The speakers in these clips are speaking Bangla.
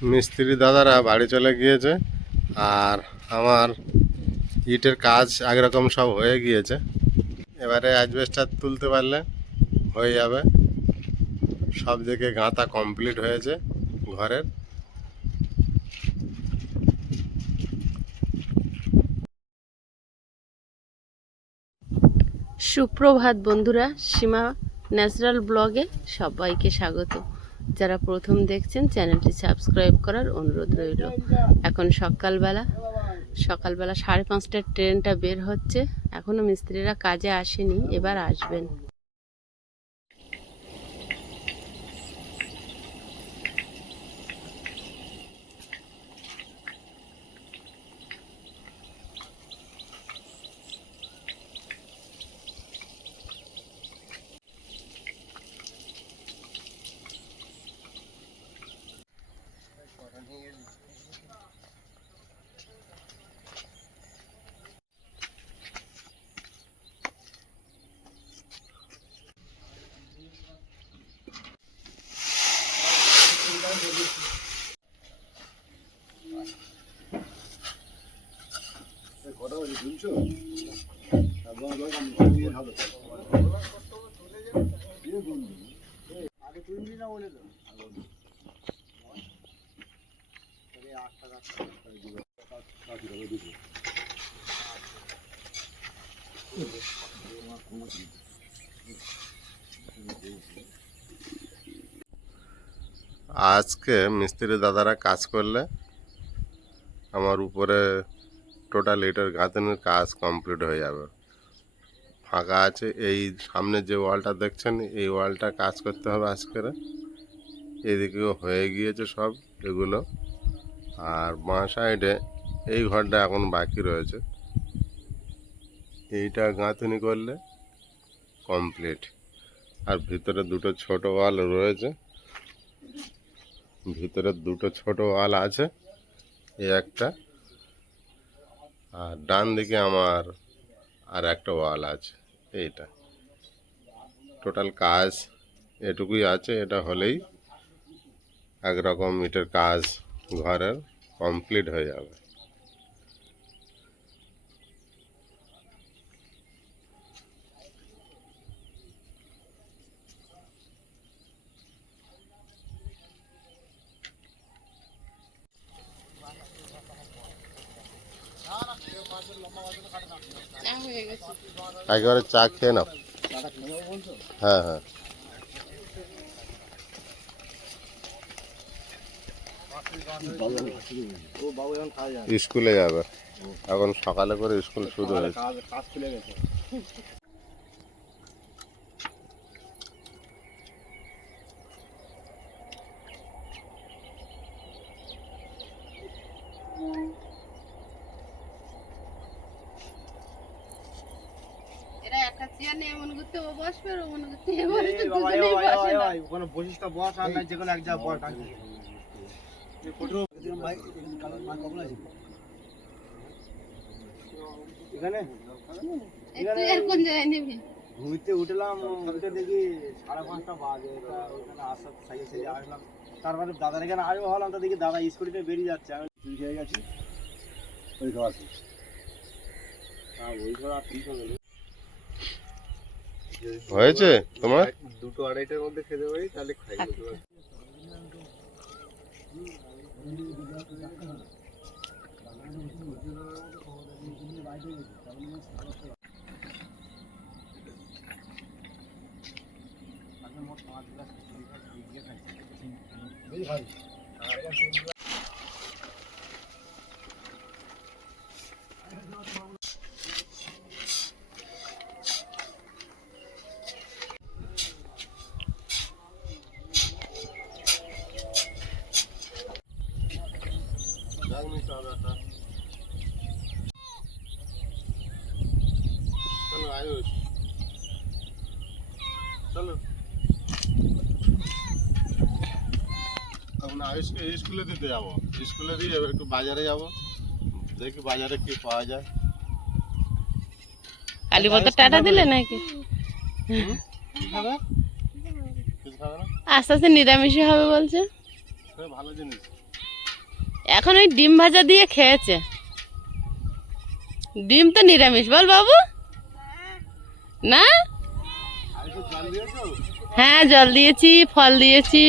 মিস্ত্রি দাদারা বাড়ি চলে গিয়েছে আর আমার ইটের কাজ একরকম সব হয়ে গিয়েছে। এবারে অ্যাজবেস্টার তুলতে পারলে হয়ে যাবে। সব দিকে গাঁথা কমপ্লিট হয়েছে ঘরের। সুপ্রভাত বন্ধুরা, সীমা ন্যাচারাল ব্লগে সবাইকে স্বাগত। যারা প্রথম দেখছেন, চ্যানেলটি সাবস্ক্রাইব করার অনুরোধ রইল। এখন সকালবেলা সকালবেলা সাড়ে পাঁচটার ট্রেনটা বের হচ্ছে। এখনও মিস্ত্রিরা কাজে আসেনি, এবার আসবেন। আজকে মিস্ত্রি দাদারা কাজ করলে আমার উপরে টোটাল এটার গাঁথনির কাজ কমপ্লিট হয়ে যাবে। ফাঁকা আছে, এই সামনে যে ওয়ালটা দেখছেন, এই ওয়ালটা কাজ করতে হবে আজকের এদিকেও হয়ে গিয়েছে সব এগুলো। আর বাঁ সাইডে এই ঘরটা এখন বাকি রয়েছে। এইটা গাঁথনি করলে কমপ্লিট। আর ভিতরে দুটো ছোট ওয়াল রয়েছে। ভিতরে দুটো ছোট ওয়াল আছে। এই একটা আর ডান দিকে আমার আর একটা ওয়াল আছে, এইটা। টোটাল কাজ এটুকুই আছে, এটা হলেই একরকম ইটের কাজ ঘরের কমপ্লিট হয়ে যাবে। একেবারে চা খেয়ে নাও। হ্যাঁ হ্যাঁ। স্কুলে যাবে। এখন সকালে করে স্কুল শুরু হয়েছে। এরা একটা চেয়ার নিয়ে করতে ও বসবে ও করতে এই বাবা, এই বাবা, এই বাবা, এই বাবা, ওখানে বসিস তো বস আর নাই যেকোনো এক জায়গায় বস ডাকি। এখানে তুই আর কোন জায়গায় নিবি? ঘুমিতে উঠলাম উঠে দেখি সাড়ে পাঁচটা বাজে তা ওখানে আসার সাইডে সাইডে আসলাম। তারপরে দাদার এখানে আসব ভাবলাম তো দেখি দাদা স্কুটিতে বেরিয়ে যাচ্ছে। আমি চুরি খেয়ে গেছি ওই হ্যাঁ ওই ঠিক হবে হয়েছে তোমার? দুটো আড়াইটার মধ্যে খেতে পারি তাহলে খাই। চলো আয়ুষ চলো এখন আয়ুষকে স্কুলে দিতে যাব। স্কুলে দিয়ে এবার একটু বাজারে যাব। দেখি বাজারে কি পাওয়া যায়। কালীপদ টাটা দিলে নাকি? না? আস্তে আস্তে নিরামিষই হবে বলছে। ভালো জিনিস। এখন ওই ডিম ভাজা দিয়ে খেয়েছে। ডিম তো নিরামিষ বল বাবু। না? আমি তো জল দিয়েছ? হ্যাঁ জল দিয়েছি ফল দিয়েছি।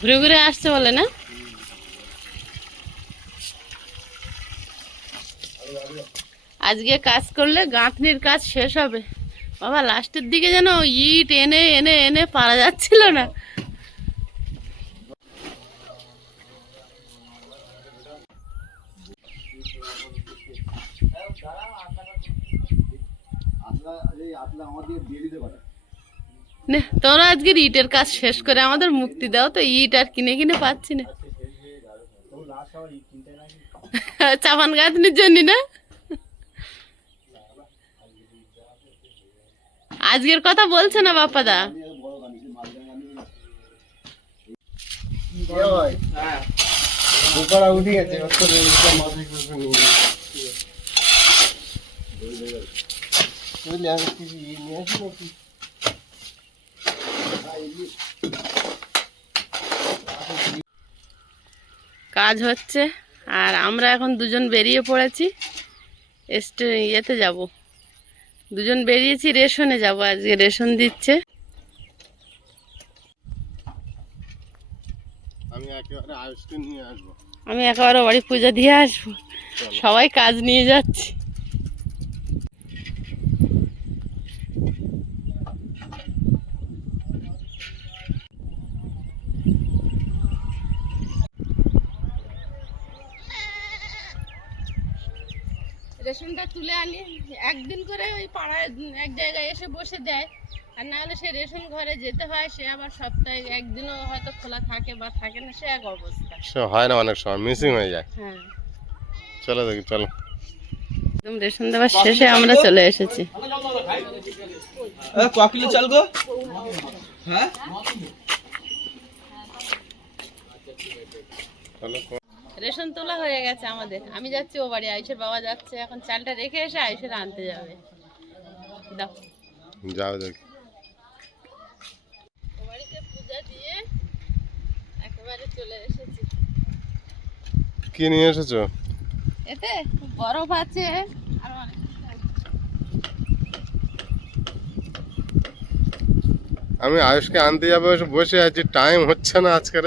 ঘুরে ঘুরে আসছে বলে না? আজকে কাজ করলে গাঁথনির কাজ শেষ হবে। বাবা, লাস্টের দিকে যেন ইট এনে এনে এনে পারা যাচ্ছিল না। নে তোমরা আজকের ইটের কাজ শেষ করে আমাদের মুক্তি দাও তো, ইট আর কিনে কিনে পাচ্ছি না। চাপান গাঁথনির জন্য না আজকের কথা বলছে না উঠে গেছে কাজ হচ্ছে। আর আমরা এখন দুজন বেরিয়ে পড়েছি। এস্টে ইয়েতে যাব। দুজন বেরিয়েছি রেশনে যাব আজকে রেশন দিচ্ছে। আমি একেবারে বাড়ি পূজা দিয়ে আসব। সবাই কাজ নিয়ে যাচ্ছি। রেশনটা তুলে আনি একদিন করে ওই পাড়ায় এক জায়গায় এসে বসে দেয়। আর না হলে সে রেশন ঘরে যেতে হয় সে আবার সপ্তাহে একদিনও হয়তো খোলা থাকে বা থাকে না সে এক অবস্থা। সে হয় না অনেক সময় মিসিং হয়ে যায়। হ্যাঁ। চলো দেখি চলো। একদম রেশন দেওয়ার শেষে আমরা চলে এসেছি। ক কিলো চাল গো। হ্যাঁ? চলো রেশন তোলা হয়ে গেছে আমাদের। আমি যাচ্ছি ও বাড়ি আয়ুষের বাবা যাচ্ছে। এখন চালটা রেখে এসে আয়ুষের আনতে যাবে। দাও যাও দেখি। ও বাড়িতে পূজা দিয়ে একেবারে চলে এসেছি। কি নিয়ে এসেছ? এতে বরফ আছে আর। আমি আয়ুষকে আনতে যাব বসে আছি। টাইম হচ্ছে না আজকের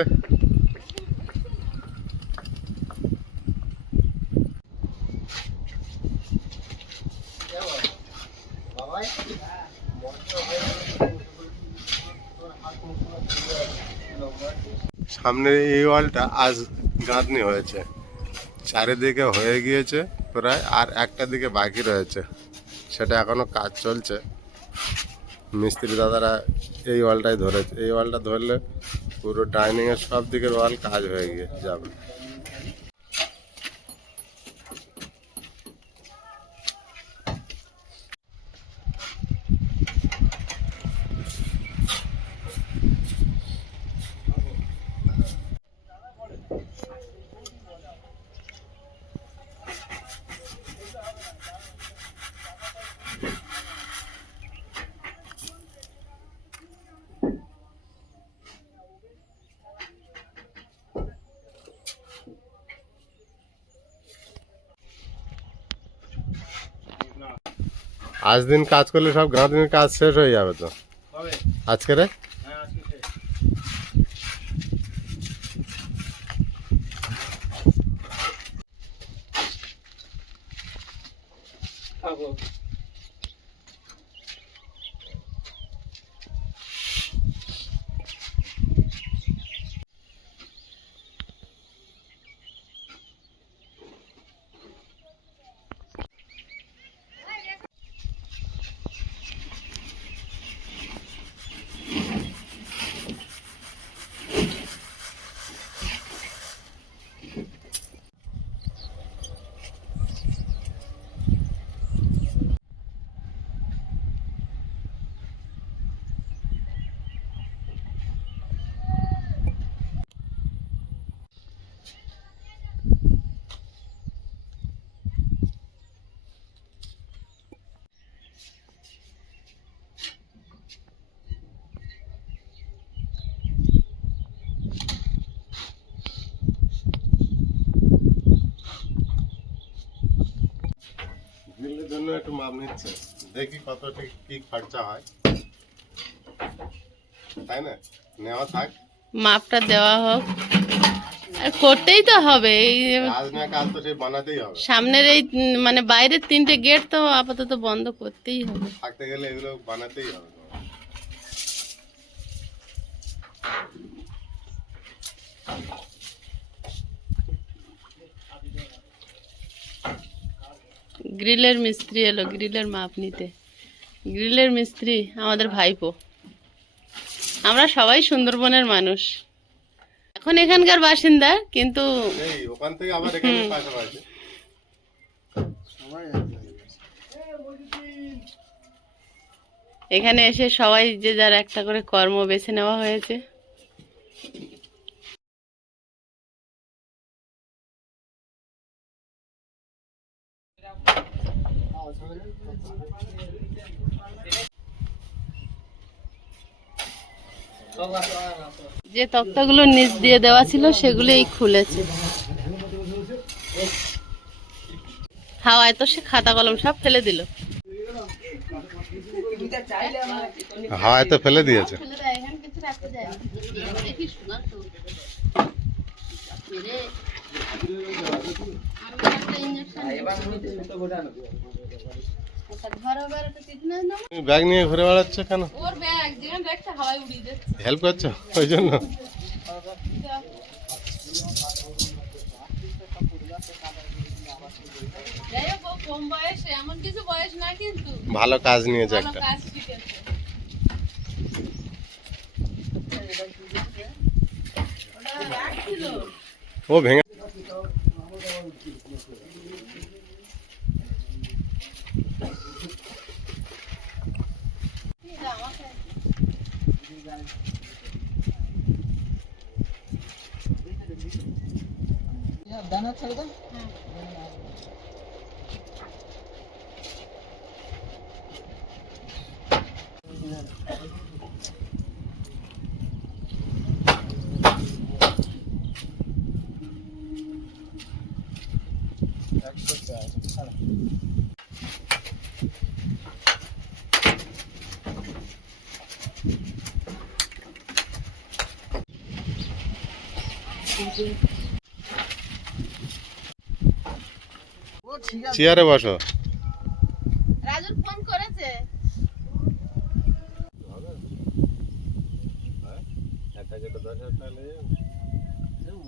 সামনের এই ওয়ালটা আজ গাঁথনি হয়েছে। চারিদিকে হয়ে গিয়েছে প্রায়, আর একটা দিকে বাকি রয়েছে। সেটা এখনও কাজ চলছে। মিস্ত্রি দাদারা এই ওয়ালটাই ধরেছে। এই ওয়ালটা ধরলে পুরো ডাইনিংয়ের সব দিকের ওয়াল কাজ হয়ে গিয়ে যাবে। আজ দিন কাজ করলে সব গাঁথনির কাজ শেষ হয়ে যাবে তো কবে আজকে রে হ্যাঁ আজকে জন্য একটু মাপ নিচ্ছে। দেখি কত কি খরচা হয়। তাই না? নেওয়া থাক। মাপটা দেওয়া হোক। আর করতেই তো হবে এই সামনের এই মানে বাইরের তিনটে গেট তো আপাতত বন্ধ করতেই হবে। থাকতে গেলে এগুলো বানাতেই হবে। গ্রিলের মিস্ত্রি এলো গ্রিলের মাপ নিতে। গ্রিলের মিস্ত্রি আমাদের ভাইপো। আমরা সবাই সুন্দরবনের মানুষ। এখন এখানকার বাসিন্দা কিন্তু ওখান থেকে আবার এখানে পাশাপাশি। এখানে এসে সবাই যে যার একটা করে কর্ম বেছে নেওয়া হয়েছে। যে তক্তাগুলো নিচ দিয়ে দেওয়া ছিল সেগুলো এই খুলেছে। হাওয়ায় তো সে খাতা কলম সব ফেলে দিল। হাওয়ায় তো ফেলে দিয়েছে। ব্যাগ নিয়ে ঘুরে বেড়াচ্ছ কেন? ওর ব্যাগ যেখানে রাখতে হাওয়ায় উড়িয়ে দিচ্ছে। হেল্প করছ? ওই জন্য? যাই হোক ও কম বয়সে এমন কিছু বয়স না কিন্তু। ভালো কাজ নিয়েছে ভালো একটা। কাজ শিখেছে। ওটা রাখছিল ও ভেঙে ও ঠিক আছে চেয়ারে বসো রাজুর ফোন করেছে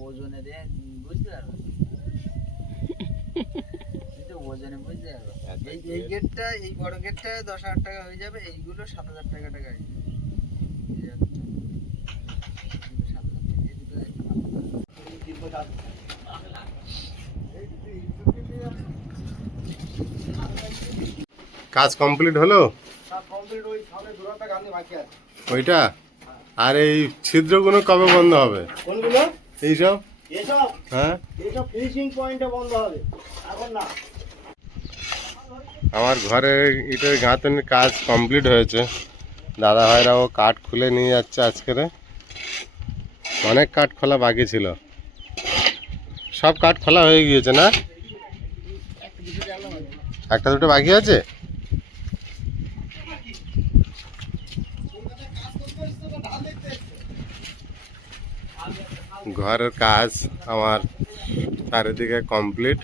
ওজনে দিয়ে বুঝতে পারবে ওজনে বুঝতে পারবে এই এই গেটটা এই বড় গেটটা দশ হাজার টাকা হয়ে যাবে এইগুলো সাত হাজার টাকা হয়ে সাত হাজার টাকা, এই দুটো এক হাজার। কাজ কমপ্লিট হলো। ওইটা? আর এই ছিদ্রগুলো কবে বন্ধ হবে? এইসব হ্যাঁ? আমার ঘরে ইটের গাঁথনির কাজ কমপ্লিট হয়েছে। দাদা ভাইরাও কাঠ খুলে নিয়ে যাচ্ছে আজকের। অনেক কাঠ খোলা বাকি ছিল। সব কাঠ খোলা হয়ে গিয়েছে না? একটা দুটো বাকি আছে? ঘরের কাজ আমার চারিদিকে কমপ্লিট।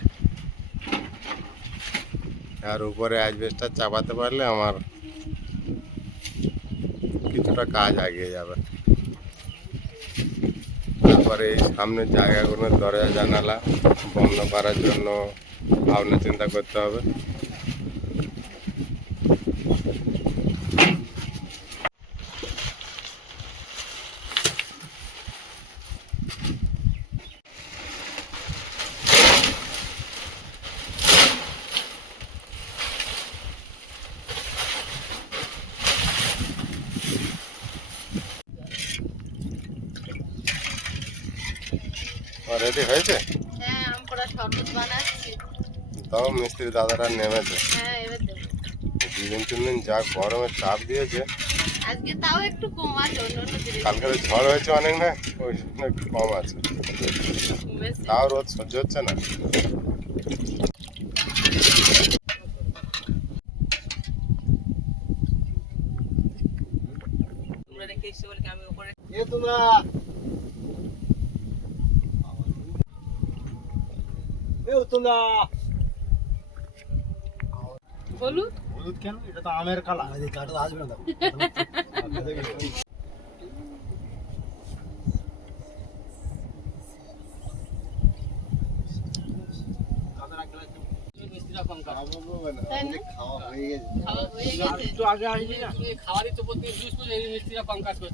আর উপরে অ্যাজবেস্টার চাপাতে পারলে আমার কিছুটা কাজ এগিয়ে যাবে। তারপরে এই সামনের জায়গাগুলো দরজা জানালা বন্ধ করার জন্য ভাবনা চিন্তা করতে হবে। রেডি হয়েছে? তাও মিস্ত্রি দাদারা নেমেছে। হ্যাঁ তিন দিন যা গরমে চাপ দিয়েছে। একটু কম কালকে ঝড় হয়েছে অনেক না? ওই জন্য কম আছে। তাও রোদ সহ্য হচ্ছে না। তোমরা? দা হলুদ? হলুদ কেন? এটা তো আমের কালা কাটা আসবে না খাওয়ারই তো। প্রতি ইউজ এই মিস্ত্রিরা কম করছে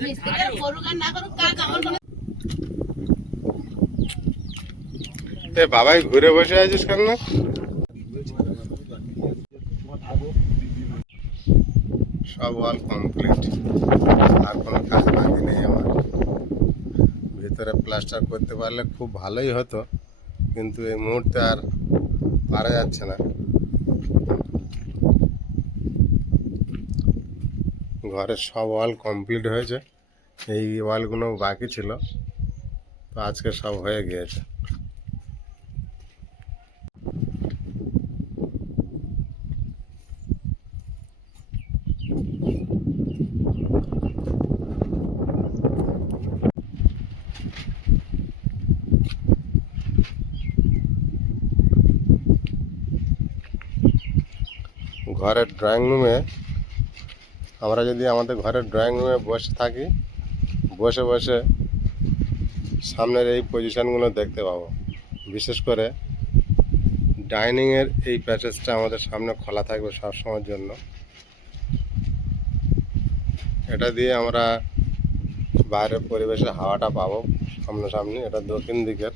মিস্ত্রিরা করুক আর না করুক কাজ আমার বাবাই ঘুরে বসে আছিস কেন? সব ওয়াল কমপ্লিট। আর কোনো কাজ বাকি নেই আমার। ভিতরে প্লাস্টার করতে পারলে খুব ভালোই হতো, কিন্তু এই মুহূর্তে আর পারা যাচ্ছে না। ঘরের সব ওয়াল কমপ্লিট হয়েছে। এই ওয়ালগুলো বাকি ছিল, তো আজকে সব হয়ে গিয়েছে। ঘরের ড্রয়িং রুমে আমরা যদি আমাদের ঘরের ড্রয়িং রুমে বসে থাকি, বসে বসে সামনের এই পজিশনগুলো দেখতে পাবো। বিশেষ করে ডাইনিংয়ের এই প্যাসেজটা আমাদের সামনে খোলা থাকবে সবসময়ের জন্য। এটা দিয়ে আমরা বাইরের পরিবেশে হাওয়াটা পাবো সামনাসামনি, এটা দক্ষিণ দিকের।